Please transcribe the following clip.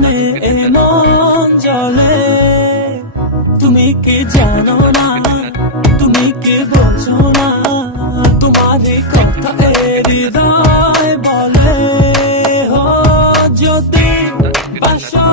টানে এমন জলে। তুমি কি জানো না, তুমি কি বোঝো না, তোমারই কথা হৃদয় বলে। যদি বাসো